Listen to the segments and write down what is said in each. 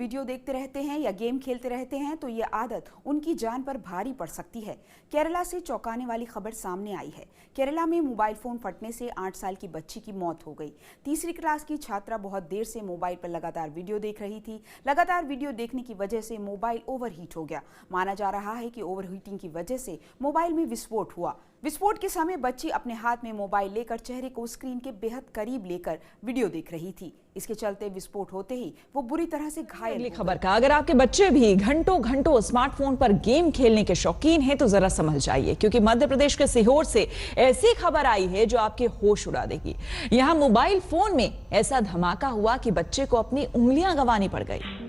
Video देखते रहते हैं या गेम खेलते रहते हैं तो ये आदत उनकी जान पर भारी पड़ सकती है। केरला से चौंकाने वाली खबर सामने आई है। केरला में मोबाइल फोन फटने से 8 साल की बच्ची की मौत हो गई। तीसरी क्लास की छात्रा बहुत देर से मोबाइल पर लगातार वीडियो देख रही थी। लगातार वीडियो देखने की वजह से मोबाइल ओवरहीट हो गया। माना जा रहा है कि ओवरहीटिंग की वजह से मोबाइल में विस्फोट हुआ। विस्फोट के समय बच्ची अपने हाथ में मोबाइल लेकर चेहरे को स्क्रीन के बेहद करीब लेकर वीडियो देख रही थी। इसके चलते विस्फोट होते ही वो बुरी तरह से घायल हो गई। खबर का अगर आपके बच्चे भी घंटों घंटों स्मार्टफोन पर गेम खेलने के शौकीन हैं तो जरा समझ जाइए, क्योंकि मध्य प्रदेश के सीहोर से ऐसी खबर आई है जो आपके होश उड़ा देगी। यहां मोबाइल फोन में ऐसा धमाका हुआ कि बच्चे को अपनी उंगलियां गंवानी पड़ गई।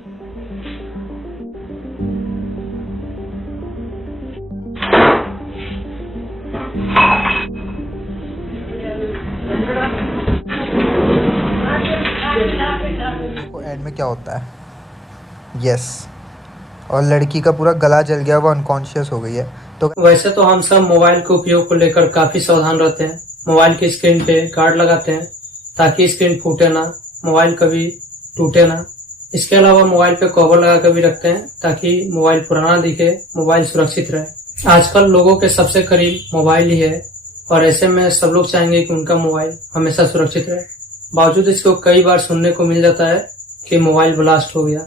एड में क्या होता है, यस, और लड़की का पूरा गला जल गया, वो अनकॉन्शियस हो गई है। तो वैसे तो हम सब मोबाइल के उपयोग को लेकर काफी सावधान रहते हैं। मोबाइल की स्क्रीन पे गार्ड लगाते हैं ताकि स्क्रीन फूटे ना, मोबाइल कभी टूटे ना। इसके अलावा मोबाइल पे कवर लगा कर भी रखते हैं ताकि मोबाइल पुराना दिखे, मोबाइल सुरक्षित रहे। आजकल लोगों के सबसे करीब मोबाइल ही है और ऐसे में सब लोग चाहेंगे कि उनका मोबाइल हमेशा सुरक्षित रहे। बावजूद इसको कई बार सुनने को मिल जाता है कि मोबाइल ब्लास्ट हो गया।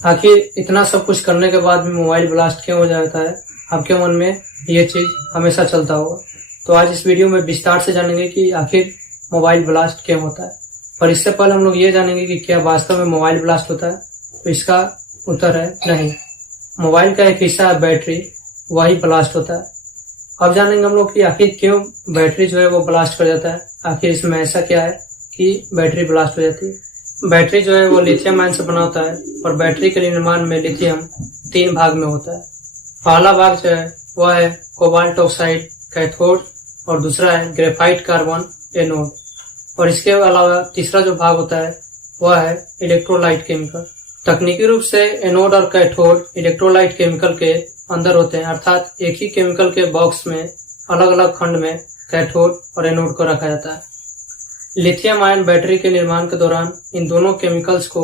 आखिर इतना सब कुछ करने के बाद भी मोबाइल ब्लास्ट क्यों हो जाता है, आपके मन में ये चीज हमेशा चलता होगा। तो आज इस वीडियो में विस्तार से जानेंगे कि आखिर मोबाइल ब्लास्ट क्यों होता है। पर इससे पहले हम लोग ये जानेंगे कि क्या वास्तव में मोबाइल ब्लास्ट होता है। तो इसका उत्तर है नहीं। मोबाइल का एक हिस्सा है बैटरी, वही ब्लास्ट होता है। अब जानेंगे हम लोग कि आखिर क्यों बैटरी जो है वो ब्लास्ट कर जाता है। आखिर इसमें ऐसा क्या है कि बैटरी ब्लास्ट हो जाती है। बैटरी जो है वो लिथियम आयन से बना होता है और बैटरी के निर्माण में लिथियम 3 भाग में होता है। पहला भाग जो है वह है कोबाल्ट ऑक्साइड कैथोड और दूसरा है ग्रेफाइट कार्बन एनोड। और इसके अलावा तीसरा जो भाग होता है वह है इलेक्ट्रोलाइट केमिकल। तकनीकी रूप से एनोड और कैथोड इलेक्ट्रोलाइट केमिकल के अंदर होते हैं, अर्थात एक ही केमिकल के बॉक्स में अलग अलग खंड में कैथोड और एनोड को रखा जाता है। लिथियम आयन बैटरी के निर्माण के दौरान इन दोनों केमिकल्स को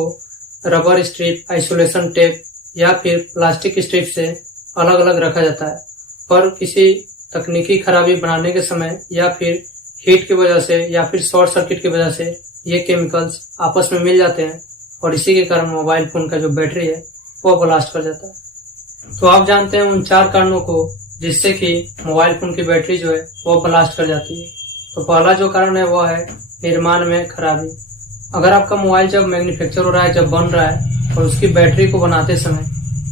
रबर स्ट्रिप, आइसोलेशन टेप या फिर प्लास्टिक स्ट्रिप से अलग अलग रखा जाता है। पर किसी तकनीकी खराबी बनाने के समय या फिर हीट की वजह से या फिर शॉर्ट सर्किट की वजह से ये केमिकल्स आपस में मिल जाते हैं और इसी के कारण मोबाइल फोन का जो बैटरी है वो ब्लास्ट कर जाता है। तो आप जानते हैं उन 4 कारणों को जिससे कि मोबाइल फोन की बैटरी जो है वो ब्लास्ट कर जाती है। तो पहला जो कारण है वो है निर्माण में खराबी। अगर आपका मोबाइल जब मैन्युफैक्चर हो रहा है, जब बन रहा है और उसकी बैटरी को बनाते समय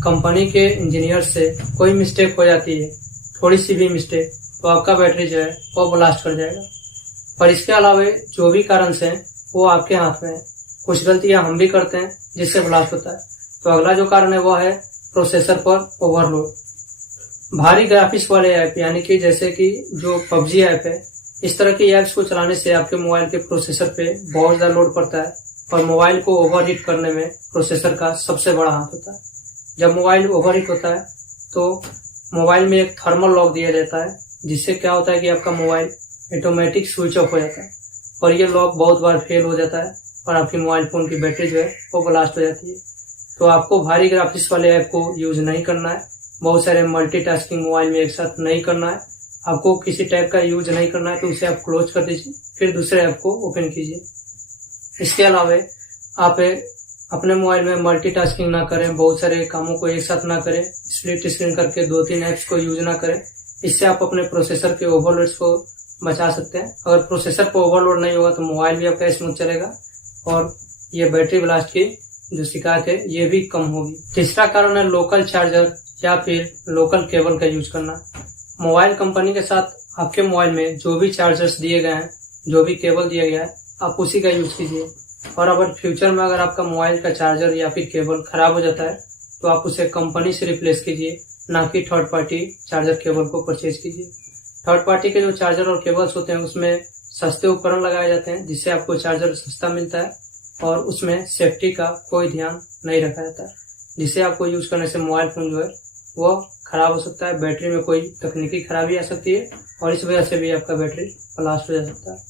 कंपनी के इंजीनियर से कोई मिस्टेक हो जाती है, थोड़ी सी भी मिस्टेक, तो आपका बैटरी जो है वो ब्लास्ट कर जाएगा। पर इसके अलावा जो भी कारण से वो आपके हाथ में है। कुछ गलतियां हम भी करते हैं जिससे ब्लास्ट होता है। तो अगला जो कारण है वो है प्रोसेसर पर ओवरलोड। भारी ग्राफिक्स वाले ऐप यानी कि जैसे कि जो PUBG ऐप है, इस तरह के ऐप्स को चलाने से आपके मोबाइल के प्रोसेसर पे बहुत ज्यादा लोड पड़ता है और मोबाइल को ओवरहीट करने में प्रोसेसर का सबसे बड़ा हाथ होता है। जब मोबाइल ओवरहीट होता है तो मोबाइल में एक थर्मल लॉक दिया जाता है, जिससे क्या होता है कि आपका मोबाइल ऑटोमेटिक स्विच ऑफ हो जाता है। और ये लॉक बहुत बार फेल हो जाता है और आपकी मोबाइल फोन की बैटरी जो है वो ब्लास्ट हो जाती है। तो आपको भारी ग्राफिक्स वाले ऐप को यूज नहीं करना है। बहुत सारे मल्टीटास्किंग मोबाइल में एक साथ नहीं करना है। आपको किसी टाइप का यूज नहीं करना है तो उसे आप क्लोज कर दीजिए, फिर दूसरे ऐप को ओपन कीजिए। इसके अलावा आप अपने मोबाइल में मल्टीटास्किंग ना करें, बहुत सारे कामों को एक साथ ना करें, स्प्लिट स्क्रीन करके 2-3 ऐप्स को यूज ना करें। इससे आप अपने प्रोसेसर के ओवरलोड्स को बचा सकते हैं। अगर प्रोसेसर पर ओवरलोड नहीं होगा तो मोबाइल भी आपका स्मूथ चलेगा और ये बैटरी ब्लास्ट की जो शिकायत है ये भी कम होगी। तीसरा कारण है लोकल चार्जर या फिर लोकल केबल का यूज करना। मोबाइल कंपनी के साथ आपके मोबाइल में जो भी चार्जर्स दिए गए हैं, जो भी केबल दिया गया है, आप उसी का यूज कीजिए। और अगर फ्यूचर में अगर आपका मोबाइल का चार्जर या फिर केबल खराब हो जाता है तो आप उसे कंपनी से रिप्लेस कीजिए, ना कि थर्ड पार्टी चार्जर केबल को परचेज कीजिए। थर्ड पार्टी के जो चार्जर और केबल्स होते हैं उसमें सस्ते उपकरण लगाए जाते हैं, जिससे आपको चार्जर सस्ता मिलता है और उसमें सेफ्टी का कोई ध्यान नहीं रखा जाता है, जिससे आपको यूज करने से मोबाइल फोन जो है वो खराब हो सकता है, बैटरी में कोई तकनीकी खराबी आ सकती है और इस वजह से भी आपका बैटरी ब्लास्ट हो जा सकता है।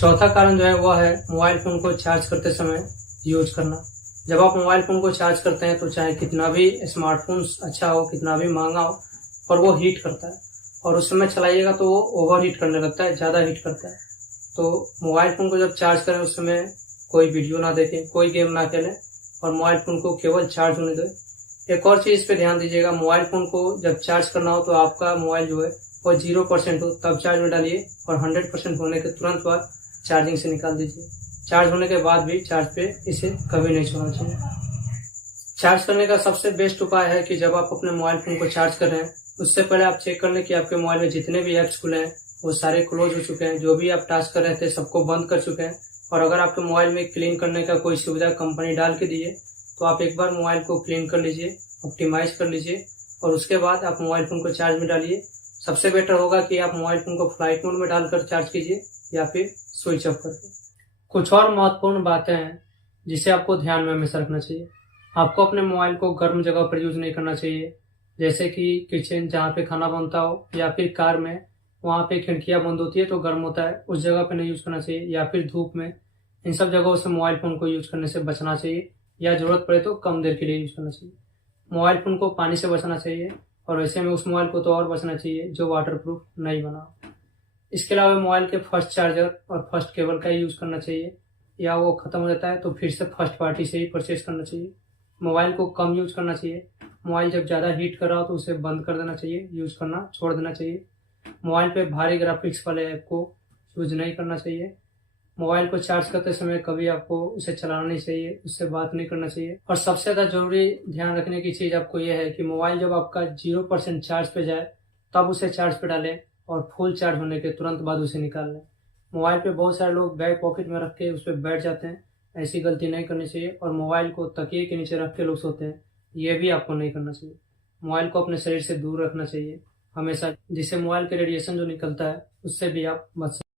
चौथा कारण जो है वह है मोबाइल फोन को चार्ज करते समय यूज करना। जब आप मोबाइल फोन को चार्ज करते हैं तो चाहे कितना भी स्मार्टफोन अच्छा हो, कितना भी महंगा हो, पर वो हीट करता है और उस समय चलाइएगा तो वो ओवर हीट करने लगता है, ज़्यादा हीट करता है। तो मोबाइल फोन को जब चार्ज करें उस समय कोई वीडियो ना देखें, कोई गेम ना खेलें और मोबाइल फोन को केवल चार्ज होने दें। एक और चीज़ पे ध्यान दीजिएगा, मोबाइल फोन को जब चार्ज करना हो तो आपका मोबाइल जो है वो 0% हो तब चार्ज में डालिए और 100% होने के तुरंत बाद चार्जिंग से निकाल दीजिए। चार्ज होने के बाद भी चार्ज पे इसे कभी नहीं छोड़ना चाहिए। चार्ज करने का सबसे बेस्ट उपाय है कि जब आप अपने मोबाइल फोन को चार्ज कर रहे हैं उससे पहले आप चेक कर लें कि आपके मोबाइल में जितने भी ऐप्स खुले हैं वो सारे क्लोज हो चुके हैं, जो भी आप टास्क कर रहे थे सबको बंद कर चुके हैं। और अगर आपके मोबाइल में क्लीन करने का कोई सुविधा कंपनी डाल के दी है तो आप एक बार मोबाइल को क्लीन कर लीजिए, ऑप्टिमाइज कर लीजिए और उसके बाद आप मोबाइल फोन को चार्ज में डालिए। सबसे बेटर होगा कि आप मोबाइल फोन को फ्लाइट मोड में डालकर चार्ज कीजिए या फिर स्विच ऑफ करके। कुछ और महत्वपूर्ण बातें हैं जिसे आपको ध्यान में हमेशा रखना चाहिए। आपको अपने मोबाइल को गर्म जगह पर यूज नहीं करना चाहिए, जैसे कि किचन जहाँ पे खाना बनता हो या फिर कार में, वहाँ पे खिड़कियाँ बंद होती है तो गर्म होता है, उस जगह पे नहीं यूज करना चाहिए। या फिर धूप में, इन सब जगहों से मोबाइल फोन को यूज करने से बचना चाहिए या जरूरत पड़े तो कम देर के लिए यूज करना चाहिए। मोबाइल फोन को पानी से बचना चाहिए और वैसे में उस मोबाइल को तो और बचना चाहिए जो वाटरप्रूफ नहीं बना। इसके अलावा मोबाइल के फर्स्ट चार्जर और फर्स्ट केबल का ही यूज करना चाहिए, या वो खत्म हो जाता है तो फिर से फर्स्ट पार्टी से ही परचेज करना चाहिए। मोबाइल को कम यूज करना चाहिए। मोबाइल जब ज़्यादा हीट कर रहा हो तो उसे बंद कर देना चाहिए, यूज करना छोड़ देना चाहिए। मोबाइल पे भारी ग्राफिक्स वाले ऐप को यूज नहीं करना चाहिए। मोबाइल को चार्ज करते समय कभी आपको उसे चलाना नहीं चाहिए, उससे बात नहीं करना चाहिए। और सबसे ज़्यादा जरूरी ध्यान रखने की चीज़ आपको यह है कि मोबाइल जब आपका 0% चार्ज पे जाए तब उसे चार्ज पे डालें और फुल चार्ज होने के तुरंत बाद उसे निकाल लें। मोबाइल पे बहुत सारे लोग बैक पॉकेट में रख के उस पर बैठ जाते हैं, ऐसी गलती नहीं करनी चाहिए। और मोबाइल को तकिए के नीचे रख के लोग सोते हैं, ये भी आपको नहीं करना चाहिए। मोबाइल को अपने शरीर से दूर रखना चाहिए हमेशा, जिससे मोबाइल के रेडिएशन जो निकलता है उससे भी आप बच सकते हैं।